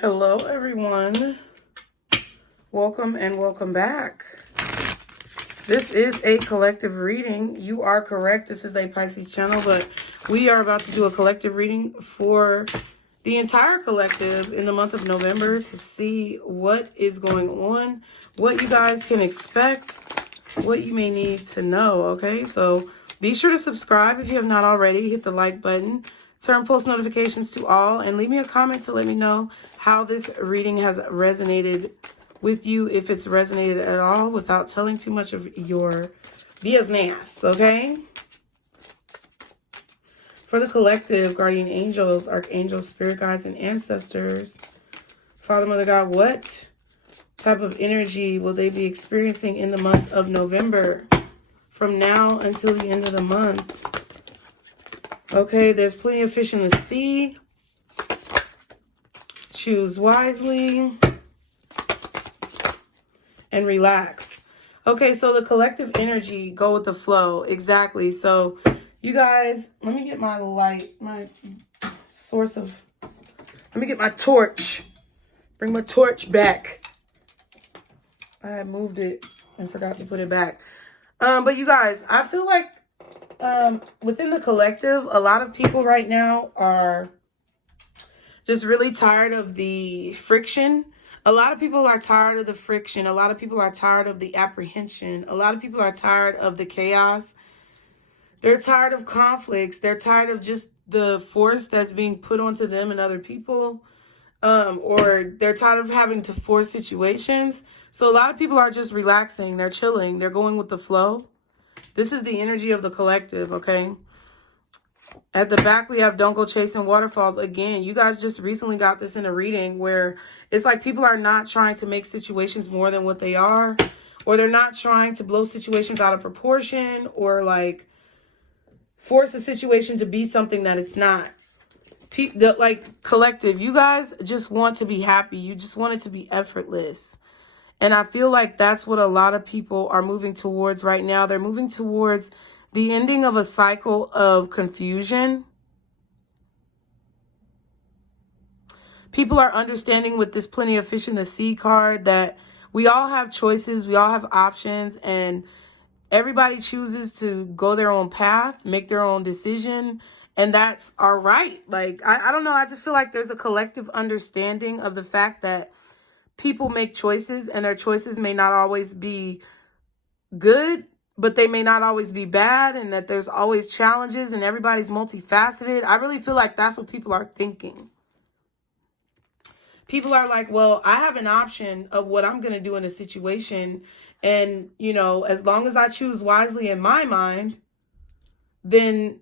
Hello, everyone. Welcome and welcome back. This is a collective reading. You are correct. This is a Pisces channel, but we are about to do a collective reading for the entire collective in the month of November to see what is going on, what you guys can expect, what you may need to know, okay? So be sure to subscribe if you have not already. Hit the like button. Turn post notifications to all and leave me a comment to let me know how this reading has resonated with you, if it's resonated at all, without telling too much of your business, okay? For the collective, guardian angels, archangels, spirit guides, and ancestors, Father, Mother, God, what type of energy will they be experiencing in the month of November from now until the end of the month? Okay, there's plenty of fish in the sea. Choose wisely and relax. Okay, so the collective energy, go with the flow. Exactly. So you guys, let me get my light, my source of, let me get my torch. Bring my torch back. I had moved it and forgot to put it back. But you guys, I feel like within the collective, a lot of people right now are just really tired of the friction. A lot of people are tired of the friction. A lot of people are tired of the apprehension. A lot of people are tired of the chaos. They're tired of conflicts. They're tired of just the force that's being put onto them and other people. Or they're tired of having to force situations. So a lot of people are just relaxing. They're chilling. They're going with the flow. This is the energy of the collective, okay? At the back, we have don't go chasing waterfalls. Again, you guys just recently got this in a reading where it's like people are not trying to make situations more than what they are. Or they're not trying to blow situations out of proportion or like force a situation to be something that it's not. Like collective, you guys just want to be happy. You just want it to be effortless. And I feel like that's what a lot of people are moving towards right now. They're moving towards the ending of a cycle of confusion. People are understanding with this plenty of fish in the sea card that we all have choices. We all have options. And everybody chooses to go their own path, make their own decision. And that's all right. Like, I don't know. I just feel like there's a collective understanding of the fact that people make choices and their choices may not always be good, but they may not always be bad, and that there's always challenges and everybody's multifaceted. I really feel like that's what people are thinking. People are like, well, I have an option of what I'm going to do in a situation. And, you know, as long as I choose wisely in my mind, then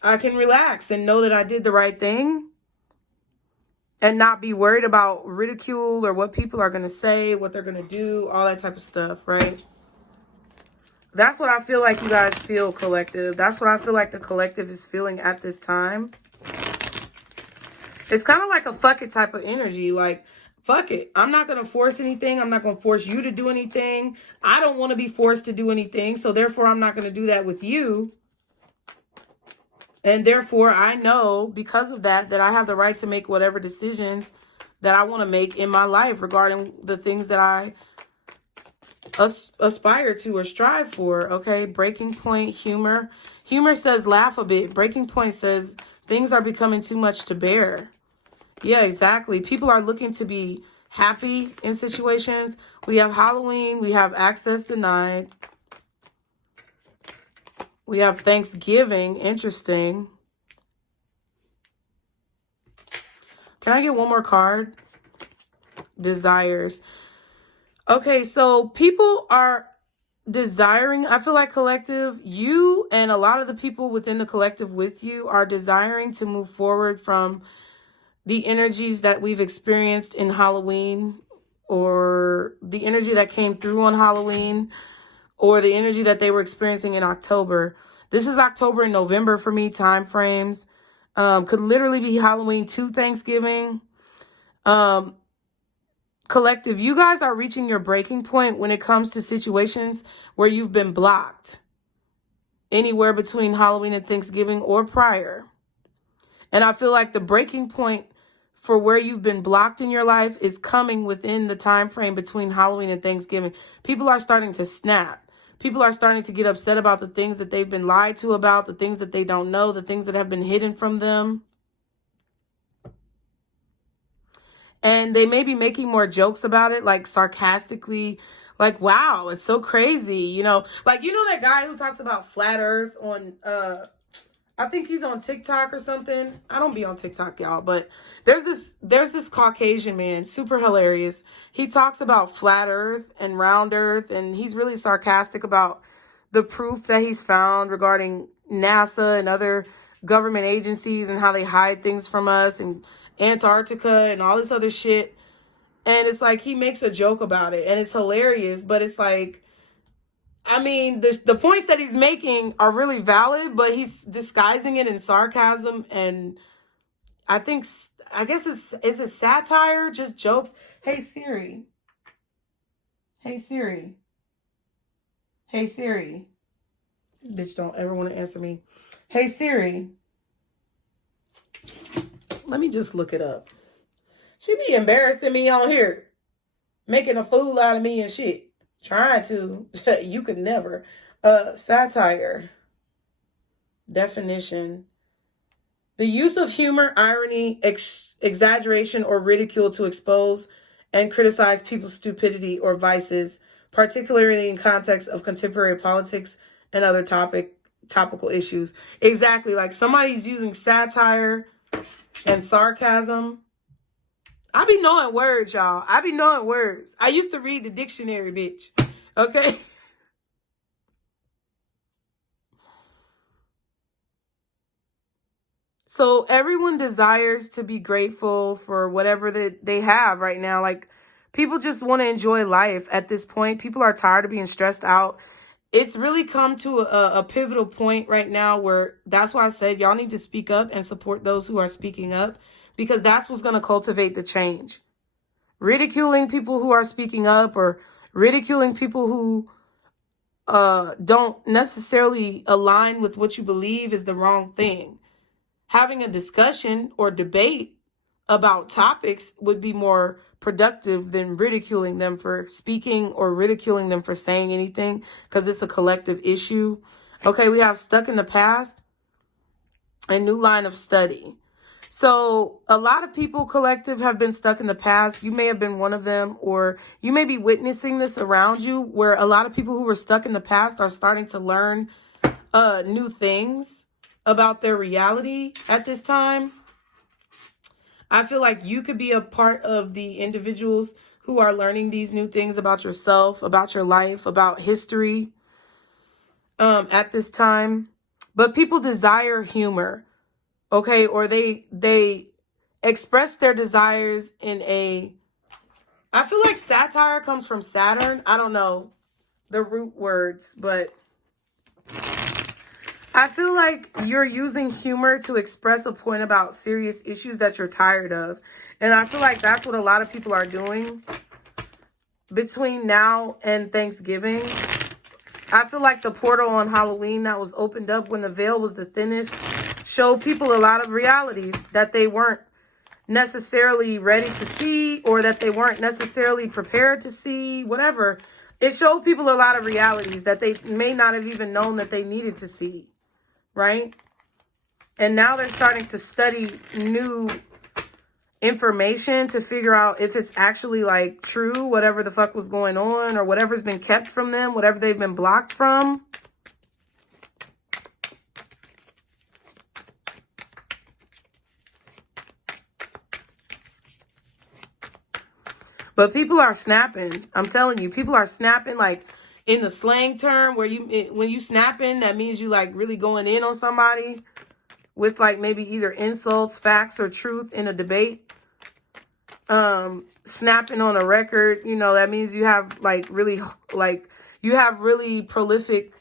I can relax and know that I did the right thing. And not be worried about ridicule or what people are going to say, what they're going to do, all that type of stuff, right? That's what I feel like you guys feel, collective. That's what I feel like the collective is feeling at this time. It's kind of like a fuck it type of energy. Like, fuck it. I'm not going to force anything. I'm not going to force you to do anything. I don't want to be forced to do anything. So therefore, I'm not going to do that with you. And therefore, I know because of that, that I have the right to make whatever decisions that I want to make in my life regarding the things that I aspire to or strive for. Okay, breaking point, humor. Humor says laugh a bit. Breaking point says things are becoming too much to bear. Yeah, exactly. People are looking to be happy in situations. We have Halloween. We have access denied. We have Thanksgiving. Interesting. Can I get one more card? Desires. Okay, so people are desiring, I feel like collective, you and a lot of the people within the collective with you are desiring to move forward from the energies that we've experienced in Halloween, or the energy that came through on Halloween, or the energy that they were experiencing in October. This is October and November for me, time frames. Could literally be Halloween to Thanksgiving. Collective, you guys are reaching your breaking point when it comes to situations where you've been blocked. Anywhere between Halloween and Thanksgiving or prior. And I feel like the breaking point for where you've been blocked in your life is coming within the time frame between Halloween and Thanksgiving. People are starting to snap. People are starting to get upset about the things that they've been lied to about, the things that they don't know, the things that have been hidden from them. And they may be making more jokes about it, like sarcastically, like, wow, it's so crazy. You know, like, you know that guy who talks about flat earth on, I think he's on TikTok or something. I don't be on TikTok, y'all, but there's this Caucasian man, super hilarious. He talks about flat earth and round earth, and he's really sarcastic about the proof that he's found regarding NASA and other government agencies and how they hide things from us, and Antarctica and all this other shit. And it's like he makes a joke about it, and it's hilarious, but it's like, I mean, the points that he's making are really valid, but he's disguising it in sarcasm, and I guess is it satire, just jokes. Hey Siri. Hey Siri. Hey Siri. This bitch don't ever want to answer me. Hey Siri. Let me just look it up. She be embarrassing me on here, making a fool out of me and shit. Trying to. You could never. Satire. Definition. The use of humor, irony, exaggeration, or ridicule to expose and criticize people's stupidity or vices, particularly in context of contemporary politics and other topical issues. Exactly. Like somebody's using satire and sarcasm. I be knowing words, y'all. I be knowing words. I used to read the dictionary, bitch. Okay? So everyone desires to be grateful for whatever they have right now. Like, people just want to enjoy life at this point. People are tired of being stressed out. It's really come to a pivotal point right now where that's why I said y'all need to speak up and support those who are speaking up, because that's what's going to cultivate the change. Ridiculing people who are speaking up or ridiculing people who don't necessarily align with what you believe is the wrong thing. Having a discussion or debate about topics would be more productive than ridiculing them for speaking or ridiculing them for saying anything, because it's a collective issue. Okay, we have stuck in the past and new line of study. So a lot of people, collective, have been stuck in the past. You may have been one of them, or you may be witnessing this around you, where a lot of people who were stuck in the past are starting to learn new things about their reality at this time. I feel like you could be a part of the individuals who are learning these new things about yourself, about your life, about history at this time. But people desire humor. Okay, or they express their desires in a, I feel like satire comes from Saturn. I don't know the root words, but I feel like you're using humor to express a point about serious issues that you're tired of. And I feel like that's what a lot of people are doing between now and Thanksgiving. I feel like the portal on Halloween that was opened up when the veil was the thinnest showed people a lot of realities that they weren't necessarily ready to see, or that they weren't necessarily prepared to see, whatever. It showed people a lot of realities that they may not have even known that they needed to see, right? And now they're starting to study new information to figure out if it's actually like true, whatever the fuck was going on, or whatever's been kept from them, whatever they've been blocked from. But people are snapping. I'm telling you, people are snapping, like in the slang term, where when you snapping, that means you like really going in on somebody with like maybe either insults, facts, or truth in a debate. Snapping on a record, you know, that means you have like really prolific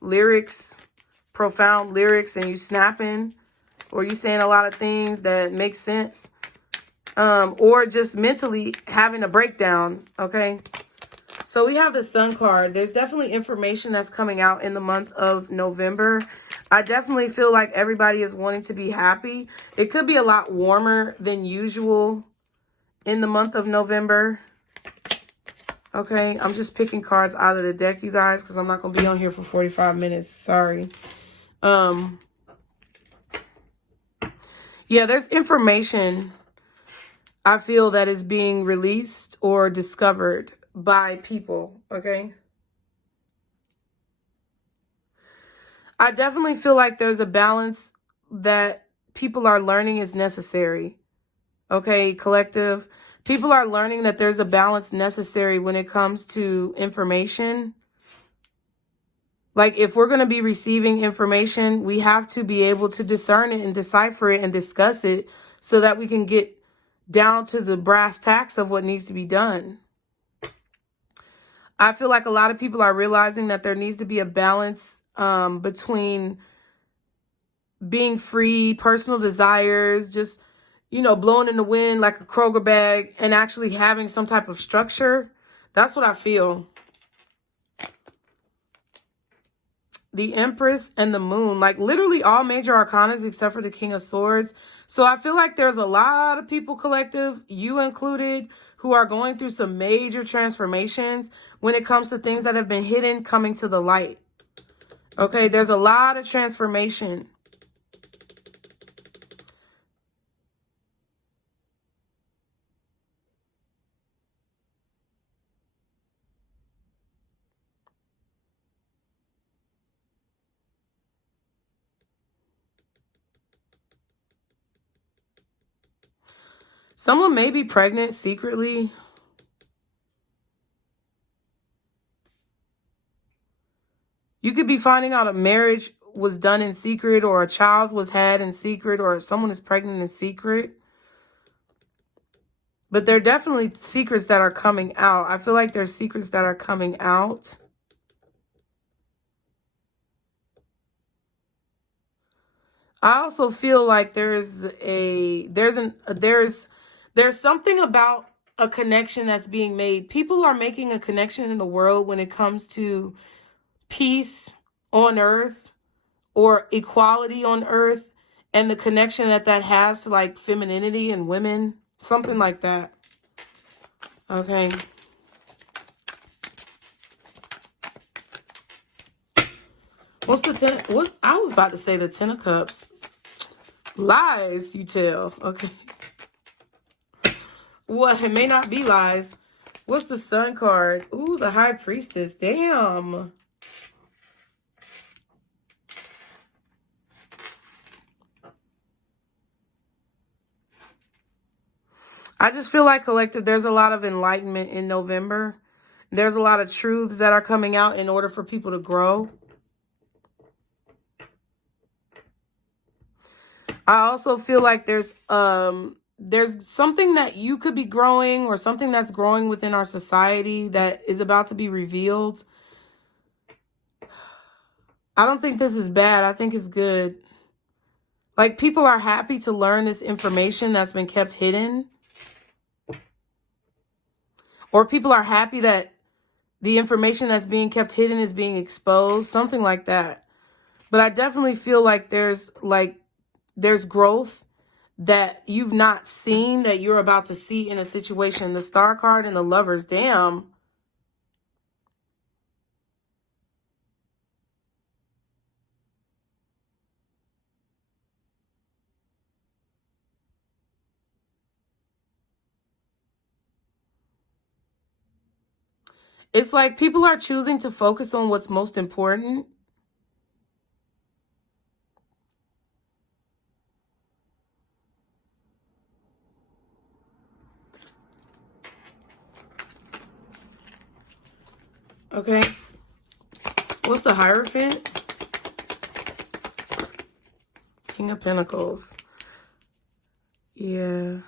lyrics, profound lyrics, and you snapping, or you saying a lot of things that make sense. Or just mentally having a breakdown, okay? So we have the Sun card. There's definitely information that's coming out in the month of November. I definitely feel like everybody is wanting to be happy. It could be a lot warmer than usual in the month of November. Okay, I'm just picking cards out of the deck, you guys, because I'm not going to be on here for 45 minutes. Sorry. Yeah, there's information I feel that is being released or discovered by people, okay? I definitely feel like there's a balance that people are learning is necessary. Okay, collective. People are learning that there's a balance necessary when it comes to information. Like, if we're going to be receiving information, we have to be able to discern it and decipher it and discuss it so that we can get down to the brass tacks of what needs to be done. I feel like a lot of people are realizing that there needs to be a balance between being free, personal desires, just, you know, blowing in the wind like a Kroger bag, and actually having some type of structure. That's what I feel. The Empress and the Moon, like literally all major arcanas except for the King of Swords. So I feel like there's a lot of people, collective, you included, who are going through some major transformations when it comes to things that have been hidden coming to the light. Okay, there's a lot of transformation. Someone may be pregnant secretly. You could be finding out a marriage was done in secret, or a child was had in secret, or someone is pregnant in secret. But there are definitely secrets that are coming out. I feel like there's secrets that are coming out. I also feel like there's something about a connection that's being made. People are making a connection in the world when it comes to peace on earth or equality on earth, and the connection that has to like femininity and women, something like that. Okay. What's the 10? What I was about to say, the 10 of Cups. Lies you tell. Okay. Well, it may not be lies. What's the Sun card? Ooh, the High Priestess. Damn. I just feel like, collective, there's a lot of enlightenment in November. There's a lot of truths that are coming out in order for people to grow. I also feel like there's something that you could be growing, or something that's growing within our society that is about to be revealed. I don't think this is bad. I think it's good. Like, people are happy to learn this information that's been kept hidden. Or people are happy that the information that's being kept hidden is being exposed. Something like that. But I definitely feel like there's growth that you've not seen, that you're about to see in a situation. The Star card and the Lovers. Damn. It's like people are choosing to focus on what's most important. Okay. What's the Hierophant? King of Pentacles. Yeah.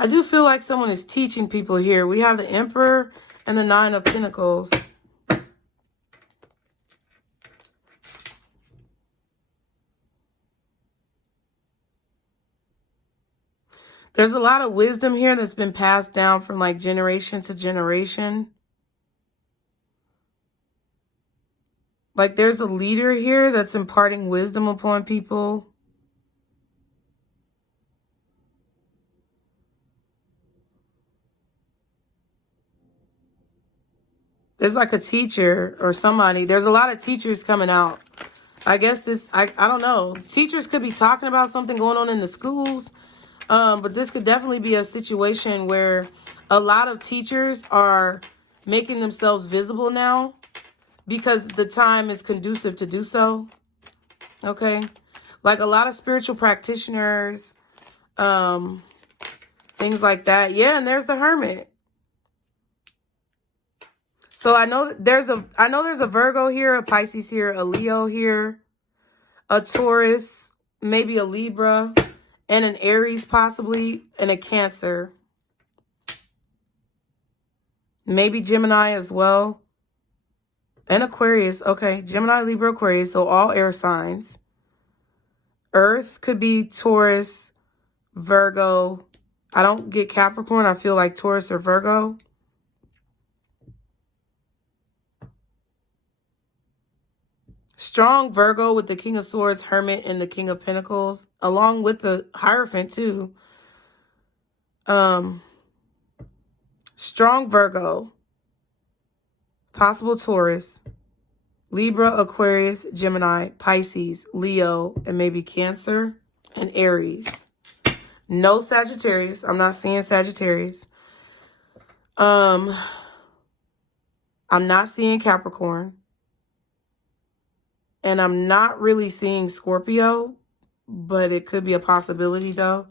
I do feel like someone is teaching people here. We have the Emperor and the Nine of Pentacles. There's a lot of wisdom here that's been passed down from like generation to generation. Like there's a leader here that's imparting wisdom upon people. There's like a teacher or somebody. There's a lot of teachers coming out. I guess this, I don't know. Teachers could be talking about something going on in the schools. But this could definitely be a situation where a lot of teachers are making themselves visible now because the time is conducive to do so. Okay. Like a lot of spiritual practitioners, things like that. Yeah. And there's the Hermit. So I know there's a Virgo here, a Pisces here, a Leo here, a Taurus, maybe a Libra, and an Aries possibly, and a Cancer. Maybe Gemini as well. And Aquarius. Okay, Gemini, Libra, Aquarius. So all air signs. Earth could be Taurus, Virgo. I don't get Capricorn. I feel like Taurus or Virgo. Strong Virgo with the King of Swords, Hermit, and the King of Pentacles, along with the Hierophant too. Strong Virgo, possible Taurus, Libra, Aquarius, Gemini, Pisces, Leo, and maybe Cancer and Aries. No Sagittarius. I'm not seeing Sagittarius. I'm not seeing Capricorn. And I'm not really seeing Scorpio, but it could be a possibility though.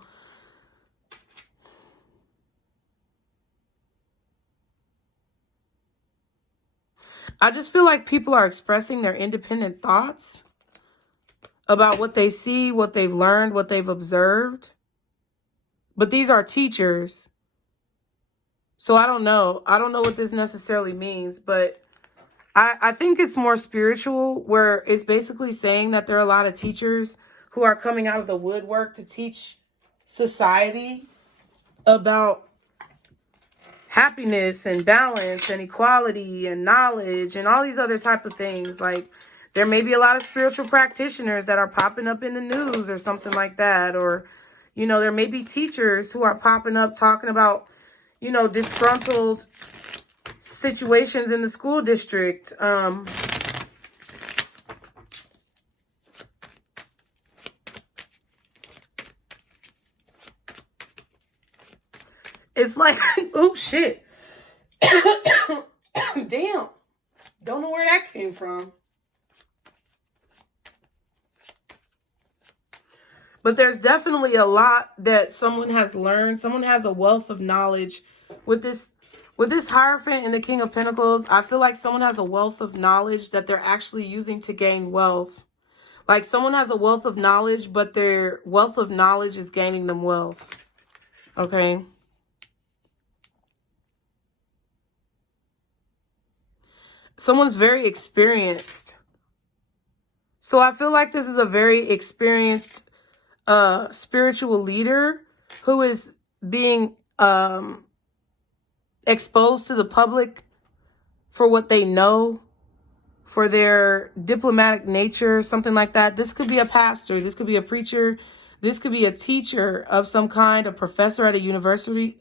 I just feel like people are expressing their independent thoughts about what they see, what they've learned, what they've observed. But these are teachers. So I don't know. I don't know what this necessarily means, but I think it's more spiritual, where it's basically saying that there are a lot of teachers who are coming out of the woodwork to teach society about happiness and balance and equality and knowledge and all these other type of things. Like there may be a lot of spiritual practitioners that are popping up in the news or something like that. Or, you know, there may be teachers who are popping up talking about, you know, disgruntled situations in the school district. It's like, oh shit. Damn. Don't know where that came from. But there's definitely a lot that someone has learned. Someone has a wealth of knowledge with this Hierophant and the King of Pentacles. I feel like someone has a wealth of knowledge that they're actually using to gain wealth. Like someone has a wealth of knowledge, but their wealth of knowledge is gaining them wealth. Okay. Someone's very experienced. So I feel like this is a very experienced spiritual leader who is being exposed to the public for what they know, for their diplomatic nature, something like that. This could be a pastor. This could be a preacher. This could be a teacher of some kind, a professor at a university,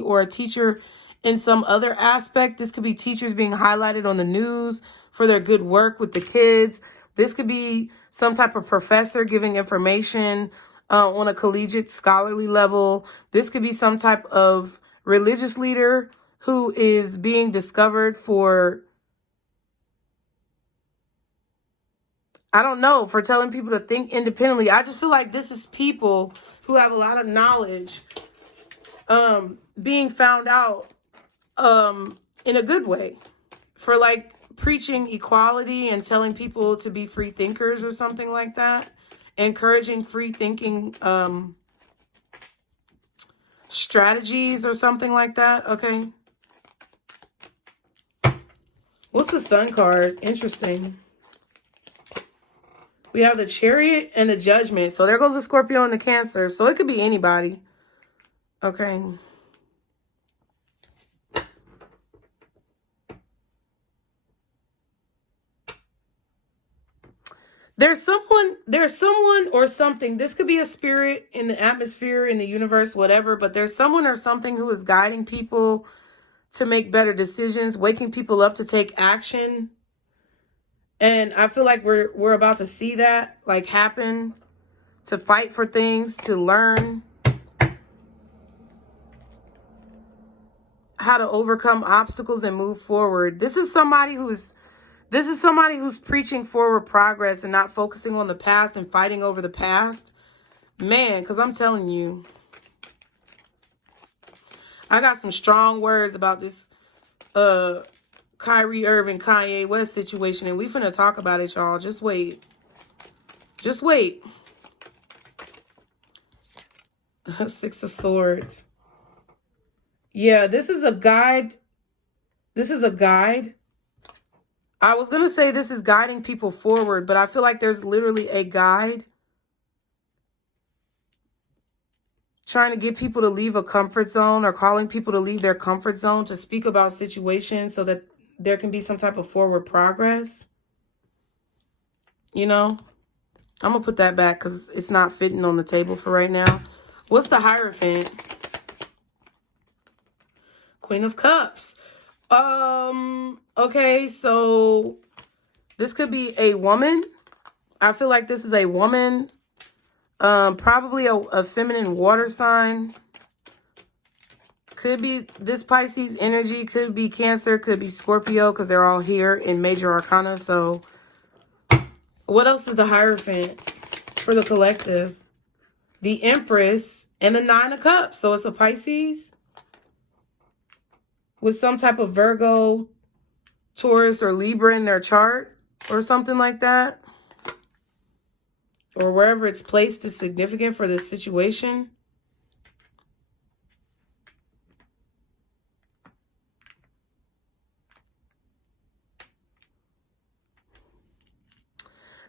or a teacher in some other aspect. This could be teachers being highlighted on the news for their good work with the kids. This could be some type of professor giving information on a collegiate scholarly level. This could be some type of religious leader who is being discovered for, I don't know, for telling people to think independently. I just feel like this is people who have a lot of knowledge being found out in a good way, for like preaching equality and telling people to be free thinkers or something like that, encouraging free thinking strategies or something like that. Okay, what's the Sun card? Interesting. We have the Chariot and the Judgment. So there goes the Scorpio and the Cancer. So it could be anybody. Okay. There's someone or something. This could be a spirit in the atmosphere, in the universe, whatever, but there's someone or something who is guiding people to make better decisions, waking people up to take action. And I feel like we're about to see that like happen, to fight for things, to learn how to overcome obstacles and move forward. This is somebody who's preaching forward progress and not focusing on the past and fighting over the past. Man, because I'm telling you, I got some strong words about this Kyrie Irving, Kanye West situation, and we finna talk about it, y'all. Just wait. Just wait. Six of Swords. Yeah, this is a guide. This is a guide. I was going to say this is guiding people forward, but I feel like there's literally a guide trying to get people to leave a comfort zone, or calling people to leave their comfort zone to speak about situations so that there can be some type of forward progress. You know, I'm going to put that back because it's not fitting on the table for right now. What's the Hierophant? Queen of Cups. Okay, so this could be a woman. I feel like this is a woman. Probably a feminine water sign. Could be this Pisces energy, could be Cancer, could be Scorpio, because they're all here in major arcana. So what else is the Hierophant for the collective? The Empress and the Nine of Cups. So it's a Pisces with some type of Virgo, Taurus, or Libra in their chart or something like that. Or wherever it's placed is significant for this situation.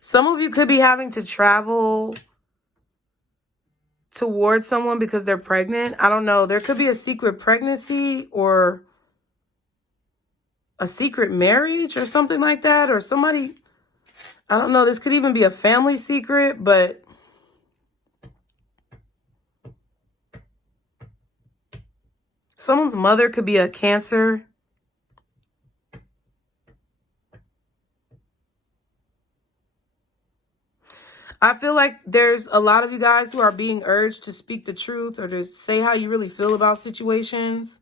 Some of you could be having to travel towards someone because they're pregnant. I don't know. There could be a secret pregnancy or a secret marriage or something like that. Or somebody, I don't know. This could even be a family secret, but someone's mother could be a Cancer. I feel like there's a lot of you guys who are being urged to speak the truth or to say how you really feel about situations.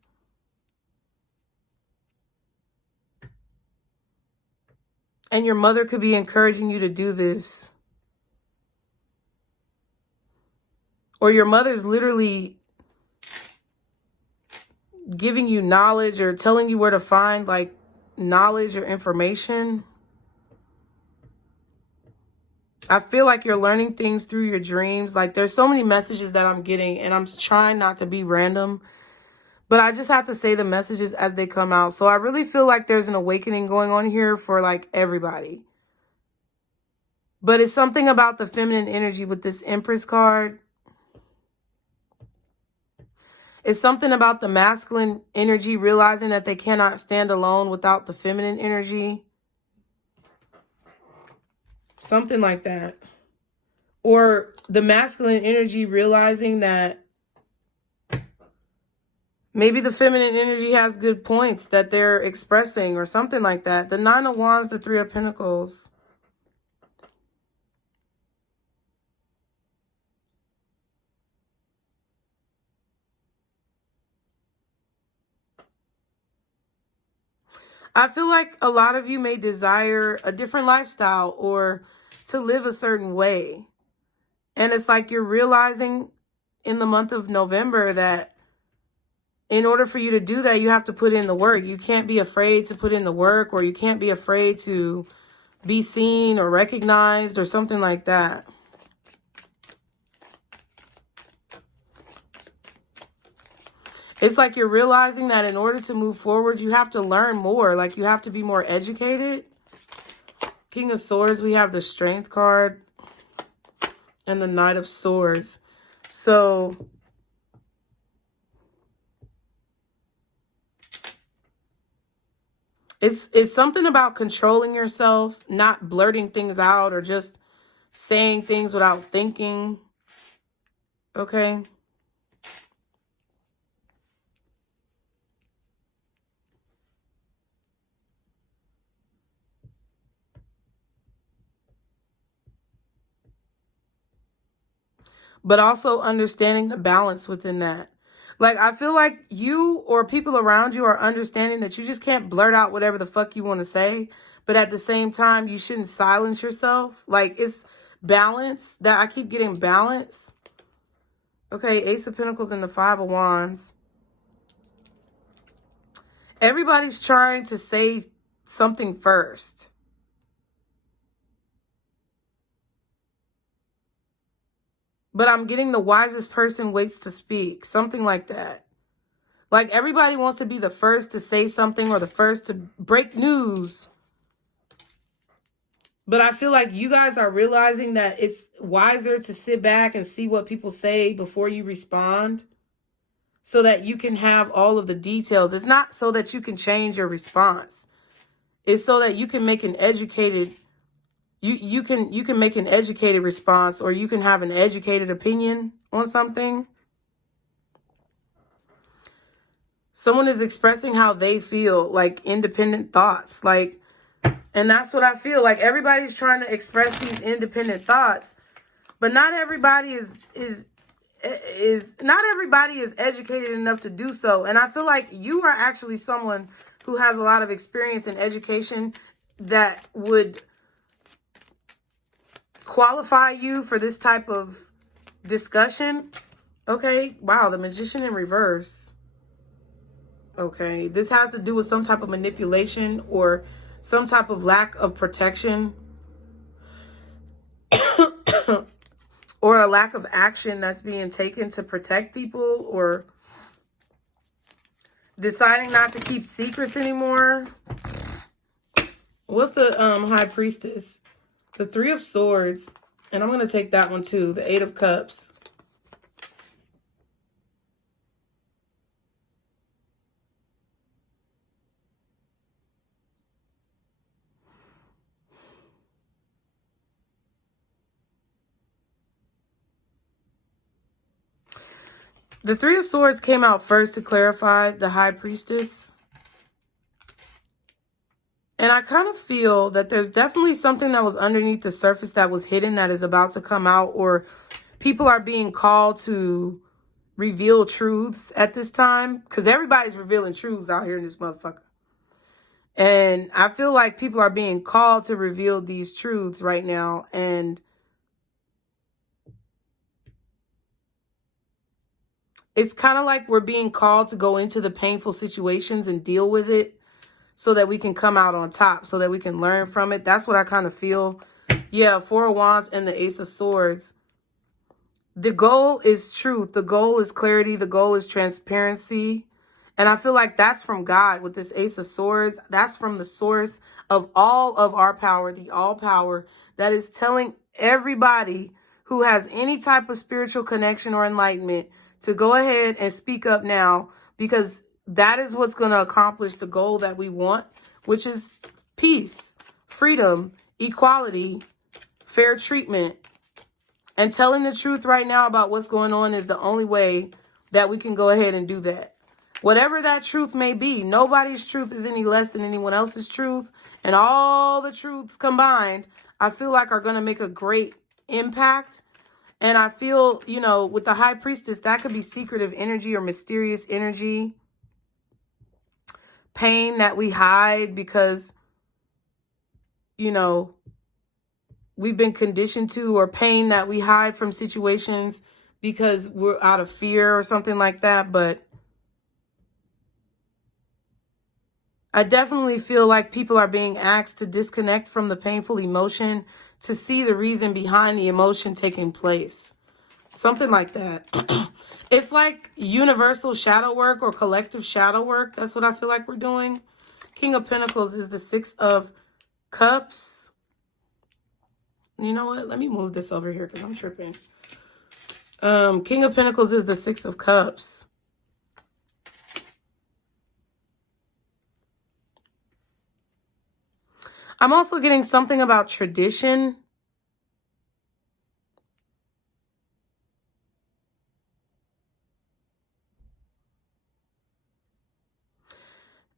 And your mother could be encouraging you to do this. Or your mother's literally giving you knowledge or telling you where to find like knowledge or information. I feel like you're learning things through your dreams. Like there's so many messages that I'm getting, and I'm trying not to be random, but I just have to say the messages as they come out. So I really feel like there's an awakening going on here for like everybody. But it's something about the feminine energy with this Empress card. It's something about the masculine energy realizing that they cannot stand alone without the feminine energy. Something like that. Or the masculine energy realizing that maybe the feminine energy has good points that they're expressing or something like that. The Nine of Wands, the Three of Pentacles. I feel like a lot of you may desire a different lifestyle or to live a certain way. And it's like you're realizing in the month of November that in order for you to do that, you have to put in the work. You can't be afraid to put in the work, or you can't be afraid to be seen or recognized or something like that. It's like you're realizing that in order to move forward, you have to learn more. Like you have to be more educated. King of Swords, we have the Strength card and the Knight of Swords. So It's something about controlling yourself, not blurting things out or just saying things without thinking. Okay. But also understanding the balance within that. Like, I feel like you or people around you are understanding that you just can't blurt out whatever the fuck you want to say. But at the same time, you shouldn't silence yourself. Like, it's balance. That I keep getting balance. Okay, Ace of Pentacles and the Five of Wands. Everybody's trying to say something first. But I'm getting the wisest person waits to speak. Something like that. Like, everybody wants to be the first to say something or the first to break news. But I feel like you guys are realizing that it's wiser to sit back and see what people say before you respond, so that you can have all of the details. It's not so that you can change your response. It's so that you can make an educated, you can make an educated response, or you can have an educated opinion on something. Someone is expressing how they feel, like independent thoughts, like, and that's what I feel like. Everybody's trying to express these independent thoughts, but not everybody is not everybody is educated enough to do so. And I feel like you are actually someone who has a lot of experience in education that would qualify you for this type of discussion. Okay, wow, the Magician in reverse. Okay, this has to do with some type of manipulation or some type of lack of protection or a lack of action that's being taken to protect people, or deciding not to keep secrets anymore. What's the High Priestess? The Three of Swords. And I'm going to take that one too. The Eight of Cups. The Three of Swords came out first to clarify the High Priestess. And I kind of feel that there's definitely something that was underneath the surface that was hidden that is about to come out, or people are being called to reveal truths at this time, because everybody's revealing truths out here in this motherfucker. And I feel like people are being called to reveal these truths right now. And it's kind of like we're being called to go into the painful situations and deal with it, so that we can come out on top, so that we can learn from it. That's what I kind of feel. Yeah, Four of Wands and the Ace of Swords. The goal is truth. The goal is clarity. The goal is transparency. And I feel like that's from God with this Ace of Swords. That's from the source of all of our power, the all power, that is telling everybody who has any type of spiritual connection or enlightenment to go ahead and speak up now, because that is what's going to accomplish the goal that we want, which is peace, freedom, equality, fair treatment. And telling the truth right now about what's going on is the only way that we can go ahead and do that. Whatever that truth may be, nobody's truth is any less than anyone else's truth. And all the truths combined, I feel like are going to make a great impact. And I feel, you know, with the High Priestess, that could be secretive energy or mysterious energy. Pain that we hide because, you know, we've been conditioned to, or pain that we hide from situations because we're out of fear or something like that. But I definitely feel like people are being asked to disconnect from the painful emotion to see the reason behind the emotion taking place. Something like that. It's like universal shadow work or collective shadow work. That's what I feel like we're doing. King of Pentacles is the Six of Cups. You know what? Let me move this over here because I'm tripping. King of Pentacles is the Six of Cups. I'm also getting something about tradition.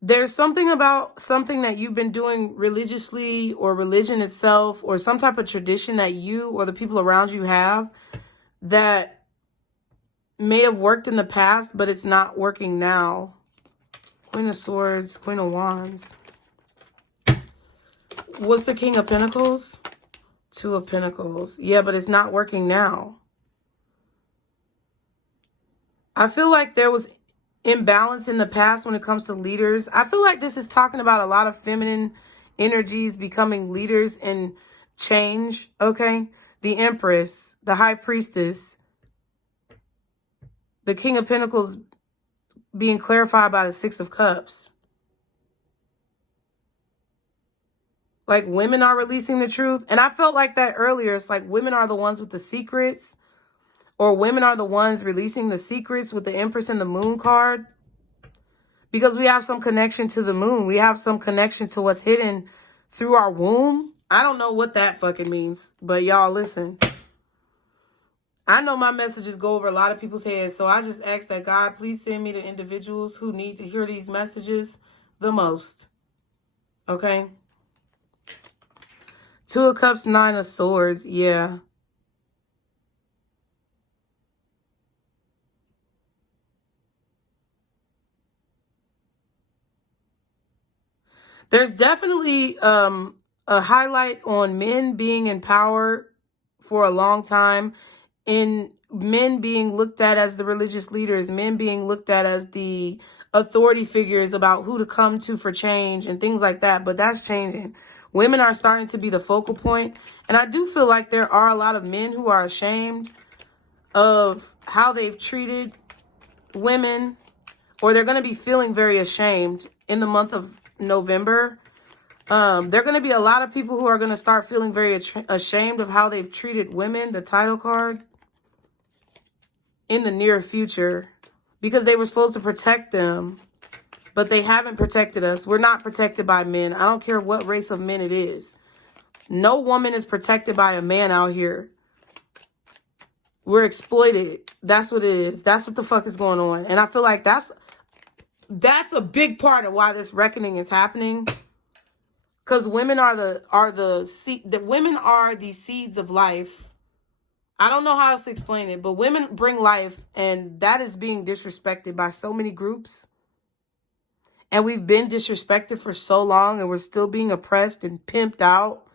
There's something about something that you've been doing religiously, or religion itself, or some type of tradition that you or the people around you have that may have worked in the past, but it's not working now. Queen of Swords, Queen of Wands. What's the King of Pentacles? Two of Pentacles. Yeah, but it's not working now. I feel like there was imbalance in the past when it comes to leaders. I feel like this is talking about a lot of feminine energies becoming leaders and change, okay? The Empress, the High Priestess, the King of Pentacles being clarified by the Six of Cups. Like, women are releasing the truth. And I felt like that earlier. It's like women are the ones with the secrets, or women are the ones releasing the secrets with the Empress and the Moon card. Because we have some connection to the moon. We have some connection to what's hidden through our womb. I don't know what that fucking means. But y'all, listen. I know my messages go over a lot of people's heads. So I just ask that God, please send me the individuals who need to hear these messages the most. Okay? Two of Cups, Nine of Swords. Yeah. There's definitely a highlight on men being in power for a long time, in men being looked at as the religious leaders, men being looked at as the authority figures about who to come to for change and things like that. But that's changing. Women are starting to be the focal point. And I do feel like there are a lot of men who are ashamed of how they've treated women, or they're going to be feeling very ashamed in the month of November. There are going to be a lot of people who are going to start feeling very ashamed of how they've treated women, the title card, in the near future, because they were supposed to protect them, but they haven't protected us. We're not protected by men. I don't care what race of men it is. No woman is protected by a man out here. We're exploited. That's what it is. That's what the fuck is going on. And I feel like that's a big part of why this reckoning is happening. Because women are the women are the seeds of life. I don't know how else to explain it, but women bring life, and that is being disrespected by so many groups. And we've been disrespected for so long, and we're still being oppressed and pimped out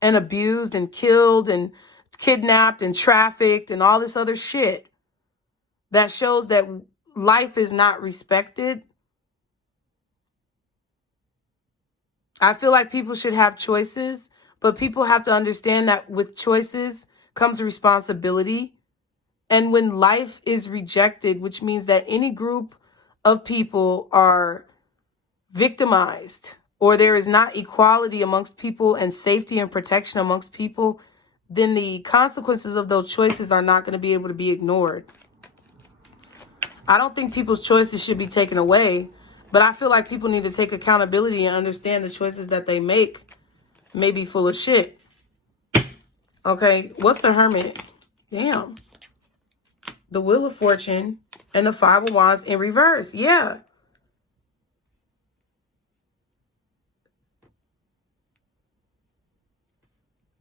and abused and killed and kidnapped and trafficked and all this other shit that shows that life is not respected. I feel like people should have choices, but people have to understand that with choices comes responsibility. And when life is rejected, which means that any group of people are victimized, or there is not equality amongst people and safety and protection amongst people, then the consequences of those choices are not going to be able to be ignored. I don't think people's choices should be taken away, but I feel like people need to take accountability and understand the choices that they make may be full of shit. Okay, what's the Hermit? Damn. The Wheel of Fortune and the Five of Wands in reverse. Yeah.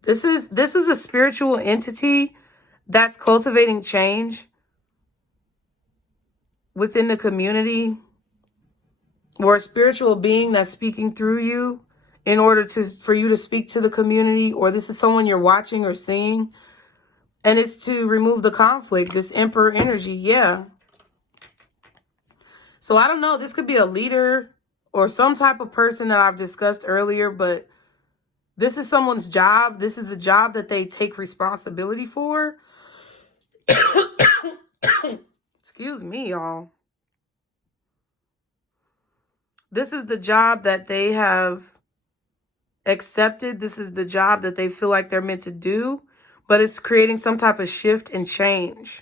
This is a spiritual entity that's cultivating change within the community, or a spiritual being that's speaking through you in order for you to speak to the community, or this is someone you're watching or seeing, and it's to remove the conflict, this Emperor energy. Yeah. So I don't know, this could be a leader or some type of person that I've discussed earlier, but this is someone's job. This is the job that they take responsibility for. Excuse me, y'all. This is the job that they have accepted. This is the job that they feel like they're meant to do, but it's creating some type of shift and change.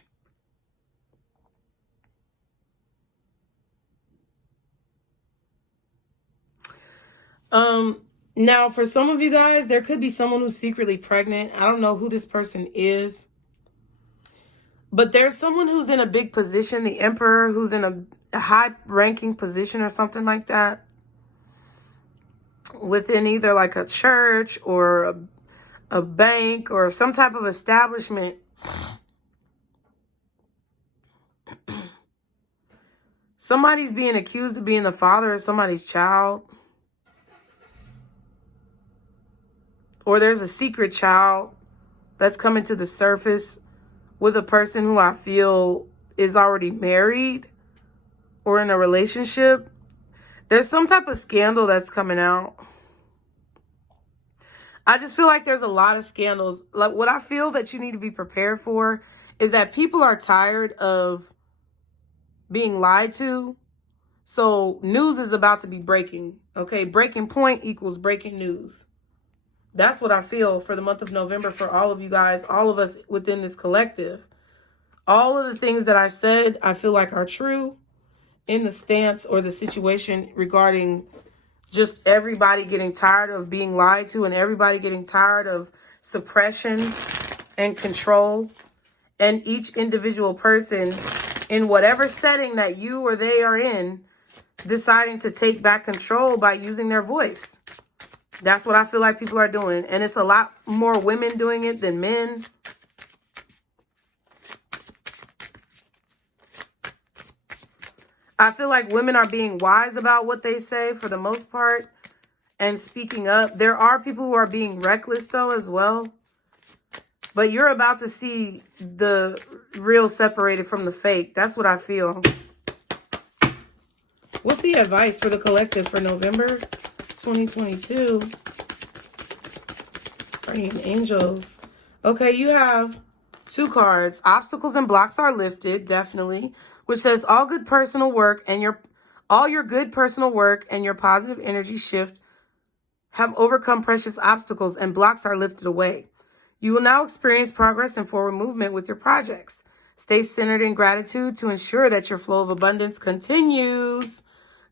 Now, for some of you guys, there could be someone who's secretly pregnant. I don't know who this person is. But there's someone who's in a big position, the emperor, who's in a high-ranking position or something like that, within either like a church or a bank or some type of establishment. Somebody's being accused of being the father of somebody's child. Or there's a secret child that's coming to the surface with a person who I feel is already married or in a relationship. There's some type of scandal that's coming out. I just feel like there's a lot of scandals. Like, what I feel that you need to be prepared for is that people are tired of being lied to. So news is about to be breaking. Okay, breaking point equals breaking news. That's what I feel for the month of November for all of you guys, all of us within this collective. All of the things that I said, I feel like are true in the stance or the situation regarding just everybody getting tired of being lied to and everybody getting tired of suppression and control. And each individual person in whatever setting that you or they are in deciding to take back control by using their voice. That's what I feel like people are doing. And it's a lot more women doing it than men. I feel like women are being wise about what they say for the most part and speaking up. There are people who are being reckless though as well. But you're about to see the real separated from the fake. That's what I feel. What's the advice for the collective for November 2022? Praying angels. Okay, you have 2 cards. Obstacles and blocks are lifted, definitely. Which says all your good personal work and your positive energy shift have overcome precious obstacles and blocks are lifted away. You will now experience progress and forward movement with your projects. Stay centered in gratitude to ensure that your flow of abundance continues,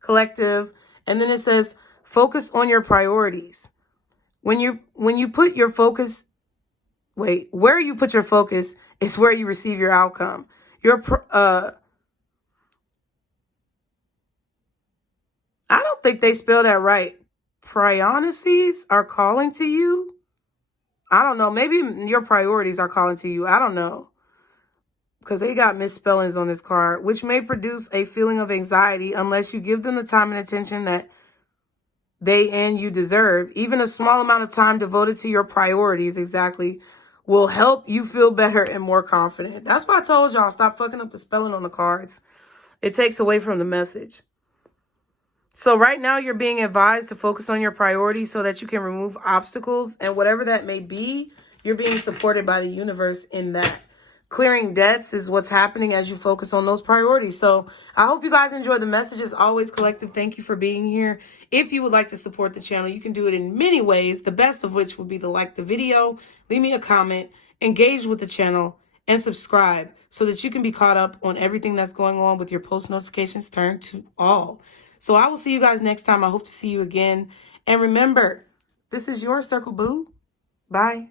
collective. And then it says, focus on your priorities. When you put your focus, where you put your focus is where you receive your outcome. I don't think they spelled that right. Priorities are calling to you. I don't know. Maybe your priorities are calling to you. I don't know. Because they got misspellings on this card, which may produce a feeling of anxiety unless you give them the time and attention that they and you deserve. Even a small amount of time devoted to your priorities exactly will help you feel better and more confident. That's why I told y'all, stop fucking up the spelling on the cards. It takes away from the message. So right now you're being advised to focus on your priorities so that you can remove obstacles, and whatever that may be, you're being supported by the universe in that. Clearing debts is what's happening as you focus on those priorities. So I hope you guys enjoy the message. As always, collective, thank you for being here. If you would like to support the channel, you can do it in many ways, the best of which would be to like the video, leave me a comment, engage with the channel, and subscribe so that you can be caught up on everything that's going on with your post notifications turned to all. So I will see you guys next time. I hope to see you again. And remember, this is your circle, boo. Bye.